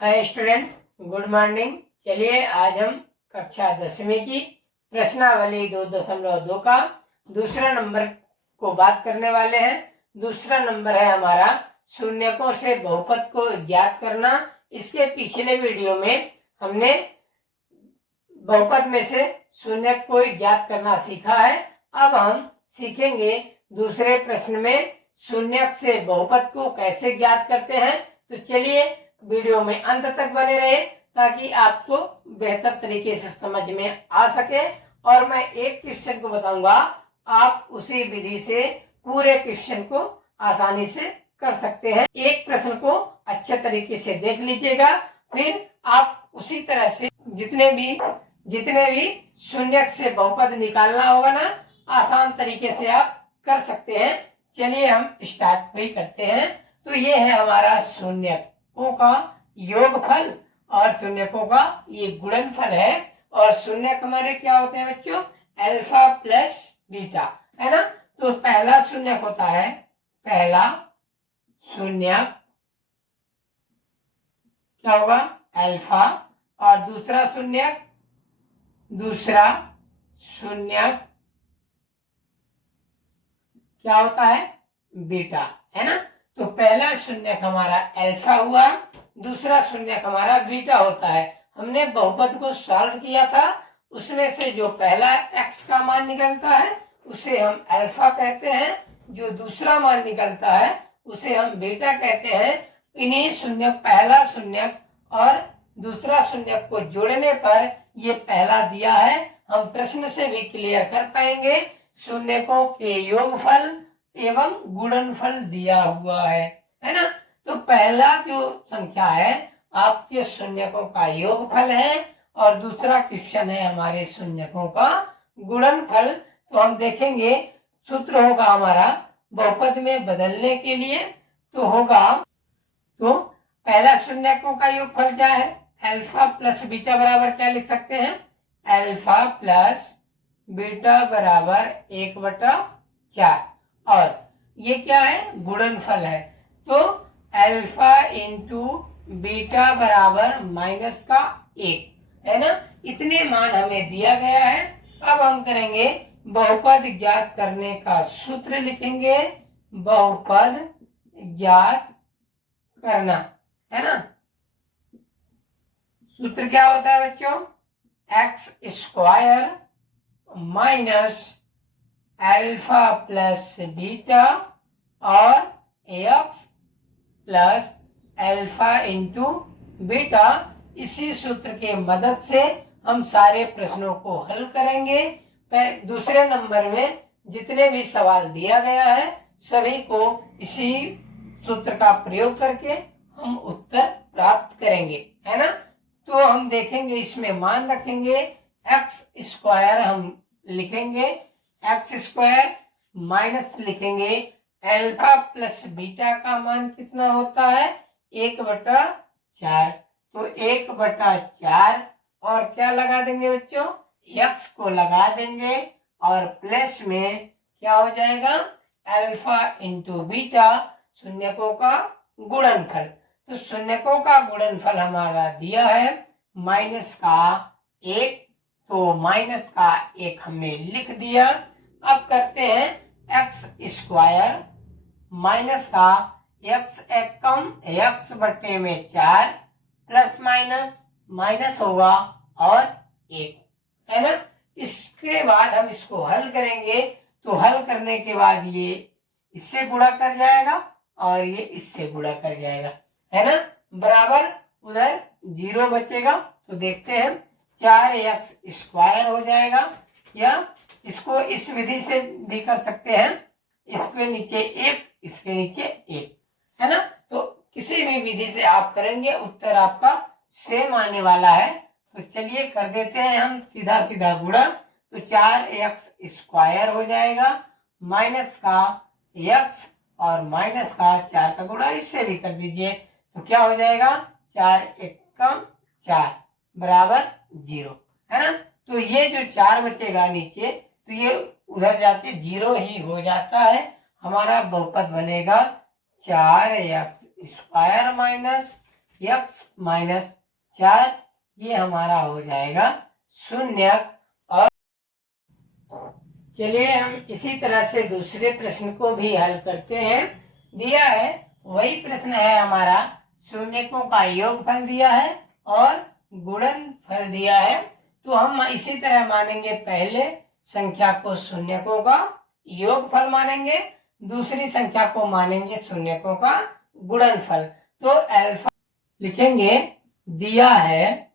Hi student, good morning. चलिए आज हम कक्षा 10वीं की प्रश्नावली 2.2 का दूसरा नंबर को बात करने वाले हैं। दूसरा नंबर है हमारा शून्यकों से बहुपद को ज्ञात करना। इसके पिछले वीडियो में हमने बहुपद में से शून्यक को ज्ञात करना सीखा है। अब हम सीखेंगे दूसरे प्रश्न में शून्यक से बहुपद को कैसे ज्ञात करते हैं। तो चलिए वीडियो में अंत तक बने रहे ताकि आपको बेहतर तरीके से समझ में आ सके। और मैं एक क्वेश्चन को बताऊंगा, आप उसी विधि से पूरे क्वेश्चन को आसानी से कर सकते हैं। एक प्रश्न को अच्छे तरीके से देख लीजिएगा, फिर आप उसी तरह से जितने भी शून्यक से बहुपद निकालना होगा ना, आसान तरीके से आप कर सकते हैं। चलिए हम स्टार्ट भी करते हैं। तो ये है हमारा शून्यकों का योगफल और शून्यकों का ये गुणनफल है। और शून्यक हमारे क्या होते हैं बच्चों? अल्फा प्लस बीटा, है ना। तो पहला शून्यक होता है, पहला शून्यक क्या होगा? अल्फा। और दूसरा शून्यक क्या होता है? बीटा, है ना। तो पहला शून्यक हमारा अल्फा हुआ, दूसरा शून्यक हमारा बीटा होता है। हमने बहुपद को सॉल्व किया था, उसमें से जो पहला x का मान निकलता है उसे हम अल्फा कहते हैं, जो दूसरा मान निकलता है उसे हम बीटा कहते हैं। इन्हीं शून्यक, पहला शून्यक और दूसरा शून्यक को जोड़ने पर ये पहला दिया है। हम प्रश्न से भी क्लियर कर पाएंगे। शून्यकों के योगफल एवं गुणनफल दिया हुआ है ना। तो पहला जो संख्या है आपके शून्यकों का योगफल है और दूसरा क्वेश्चन है हमारे शून्यकों का गुणनफल। तो हम देखेंगे सूत्र होगा हमारा बहुपद में बदलने के लिए, तो होगा, तो पहला शून्यकों का योगफल क्या है? अल्फा प्लस बीटा बराबर क्या लिख सकते हैं? अल्फा प्लस बीटा बराबर 1/4। और ये क्या है? गुणनफल है। तो अल्फा इंटू बीटा बराबर -1, है ना। इतने मान हमें दिया गया है। अब हम करेंगे बहुपद ज्ञात करने का सूत्र लिखेंगे। बहुपद ज्ञात करना, है ना। सूत्र क्या होता है बच्चों? x² minus alpha plus beta और x plus alpha into beta. इसी सूत्र के मदद से हम सारे प्रश्नों को हल करेंगे। दूसरे नंबर में जितने भी सवाल दिया गया है सभी को इसी सूत्र का प्रयोग करके हम उत्तर प्राप्त करेंगे, है ना। तो हम देखेंगे, इसमें मान रखेंगे x² हम लिखेंगे, x² माइनस लिखेंगे अल्फा प्लस बीटा का मान कितना होता है? 1/4। तो 1/4 और क्या लगा देंगे बच्चों? x को लगा देंगे और प्लस में क्या हो जाएगा? अल्फा इंटू बीटा, शून्यकों का गुणनफल। तो शून्यकों का गुणनफल हमारा दिया है -1, तो -1 हमने लिख दिया। अब करते हैं x² माइनस का x 1 कम x/4 प्लस माइनस होगा और 1, है ना। इसके बाद हम इसको हल करेंगे, तो हल करने के बाद ये इससे गुणा कर जाएगा और ये इससे गुणा कर जाएगा, है ना। बराबर उधर 0 बचेगा। तो देखते हैं 4x² हो जाएगा, या इसको इस विधि से भी कर सकते हैं, इसके नीचे 1 इसके नीचे 1, है ना। तो किसी भी विधि से आप करेंगे उत्तर आपका सेम आने वाला है। तो चलिए कर देते हैं हम सीधा सीधा गुणा। तो 4x² हो जाएगा माइनस का x और माइनस का 4 का गुणा इससे भी कर दीजिए। तो क्या हो जाएगा? 4 1 कम 4 बराबर 0, है ना। तो ये जो 4 बचेगा नीचे, तो ये उधर जाके 0 ही हो जाता है। हमारा बहुपद बनेगा 4x² माइनस x माइनस 4, ये हमारा हो जाएगा शून्यक। और चलिए हम इसी तरह से दूसरे प्रश्न को भी हल करते हैं। दिया है वही प्रश्न है हमारा, शून्यकों का योगफल दिया है और गुणनफल दिया है। तो हम इसी तरह मानेंगे, पहले संख्या को शून्यकों का योगफल मानेंगे, दूसरी संख्या को मानेंगे शून्यकों का गुणनफल। तो अल्फा लिखेंगे, दिया है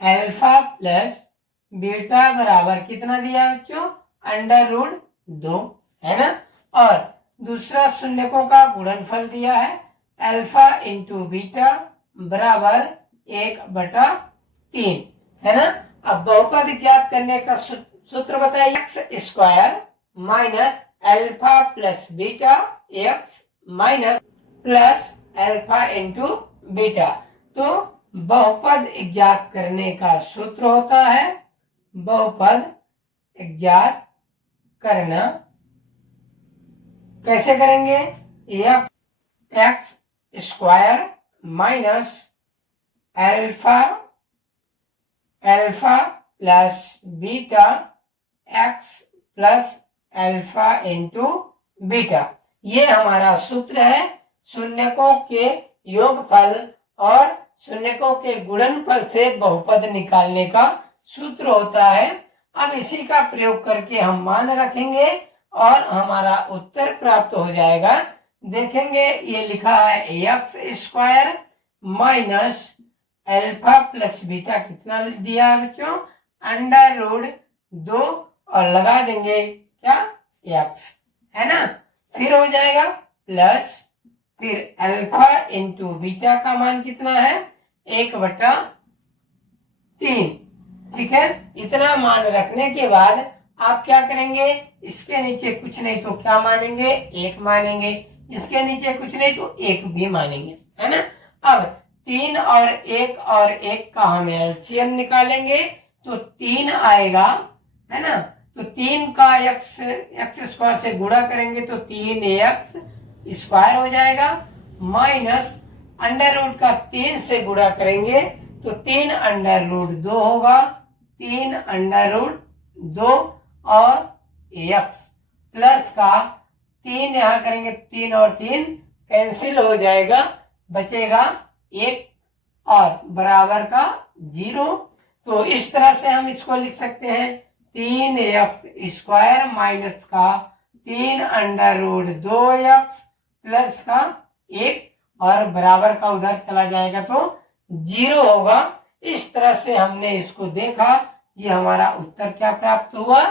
अल्फा प्लस बीटा बराबर कितना दिया है बच्चों, √2 है ना। और दूसरा शून्यकों का गुणनफल दिया है अल्फा इंटू बीटा बराबर 1/3 है ना। अब बहुपद ज्ञात करने का सूत्र बताइए, x square minus alpha plus beta x minus plus alpha into beta. तो बहुपद ज्ञात करने का सूत्र होता है, बहुपद ज्ञात करना कैसे करेंगे, x square minus alpha plus beta x plus alpha into beta, ये हमारा सूत्र है। शून्यकों के योगफल और शून्यकों के गुणनफल से बहुपद निकालने का सूत्र होता है। अब इसी का प्रयोग करके हम मान रखेंगे और हमारा उत्तर प्राप्त हो जाएगा। देखेंगे ये लिखा है x square minus alpha plus beta कितना दिया है बच्चों, √2 और लगा देंगे क्या, एक्स है ना। फिर हो जाएगा प्लस, फिर अल्फा इंटू बीटा का मान कितना है, 1/3। ठीक है, इतना मान रखने के बाद आप क्या करेंगे, इसके नीचे कुछ नहीं तो क्या मानेंगे, 1 मानेंगे, इसके नीचे कुछ नहीं तो 1 भी मानेंगे, है ना। अब 3 और 1 का हम एलसीएम निकालेंगे तो 3 आएगा, है ना। तो 3 का एक्स स्क्वायर से गुणा करेंगे तो 3x स्क्वायर हो जाएगा, माइनस √, का 3 से गुणा करेंगे तो 3√2 होगा, 3√2 और x प्लस का 3 यहाँ करेंगे, 3 और 3 कैंसिल हो जाएगा, बचेगा 1 और बराबर का 0। तो इस तरह से हम इसको लिख सकते हैं, 3x स्क्वायर माइनस का 3√2x प्लस का 1 और बराबर का उधर चला जाएगा तो 0 होगा। इस तरह से हमने इसको देखा, ये हमारा उत्तर क्या प्राप्त हुआ,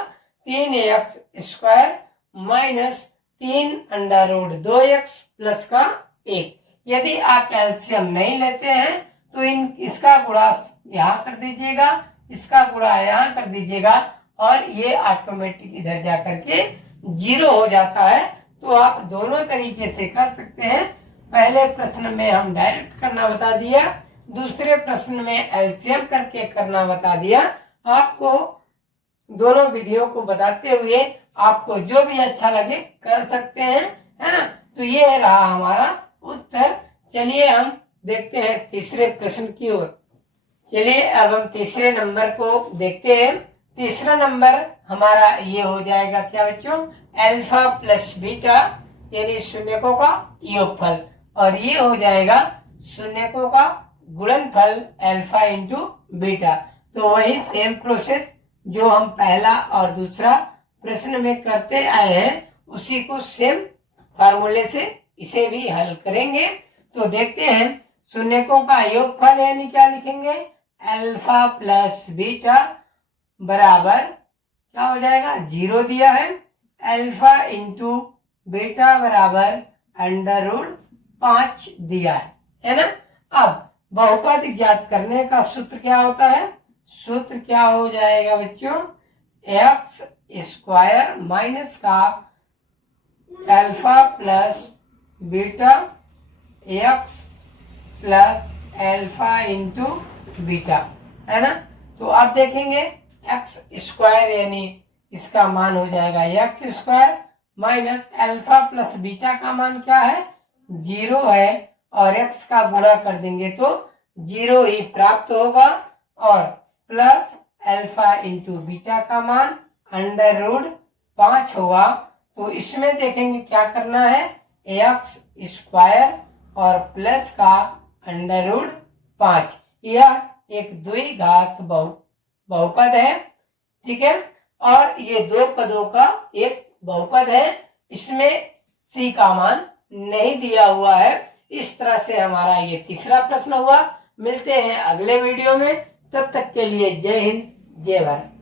3x square minus 3√2x plus का 1। यदि आप एलसीएम नहीं लेते हैं तो इसका गुणा यहाँ कर दीजिएगा, इसका गुणा यहाँ कर दीजिएगा और ये ऑटोमेटिक इधर जा करके 0 हो जाता है। तो आप दोनों तरीके से कर सकते हैं। पहले प्रश्न में हम डायरेक्ट करना बता दिया, दूसरे प्रश्न में एलसीएम करके करना बता दिया। आपको दोनों विधियों को बताते हुए आपको जो भी अच्छा लगे कर सकते हैं, है ना। तो ये रहा हमारा उत्तर। चलिए हम देखते हैं तीसरे प्रश्न की ओर। चलिए अब हम तीसरे नंबर को देखते हैं। तीसरा नंबर हमारा ये हो जाएगा क्या बच्चों, अल्फा प्लस बीटा यानी शून्यकों का योगफल, और ये हो जाएगा शून्यकों का गुणनफल अल्फा इंटू बीटा। तो वही सेम प्रोसेस जो हम पहला और दूसरा प्रश्न में करते आए हैं, उसी को सेम फार्मूले से इसे भी हल करेंगे। तो देखते हैं, शून्यकों का योगफल यानी क्या लिखेंगे, अल्फा प्लस बीटा बराबर क्या हो जाएगा, 0 दिया है, अल्फा इंटू बीटा बराबर √5 दिया है ना। अब बहुपद ज्ञात करने का सूत्र क्या होता है, सूत्र क्या हो जाएगा बच्चों, एक्स स्क्वायर माइनस का alpha plus beta x plus alpha into beta, है ना। तो आप देखेंगे एक्स स्क्वायर यानी इसका मान हो जाएगा x square minus alpha plus beta का मान क्या है, 0 है और x का गुणा कर देंगे तो 0 ही प्राप्त होगा और प्लस अल्फा इंटू बीटा का मान अंडर रूट 5 होगा। तो इसमें देखेंगे क्या करना है, एक्स स्क्वायर और प्लस का अंडर रूट 5, यह एक द्विघात बहुपद है, ठीक है। और ये दो पदों का एक बहुपद है, इसमें c का मान नहीं दिया हुआ है। इस तरह से हमारा ये तीसरा प्रश्न हुआ। मिलते हैं अगले वीडियो में, तब तक के लिए जय हिंद जय भारत।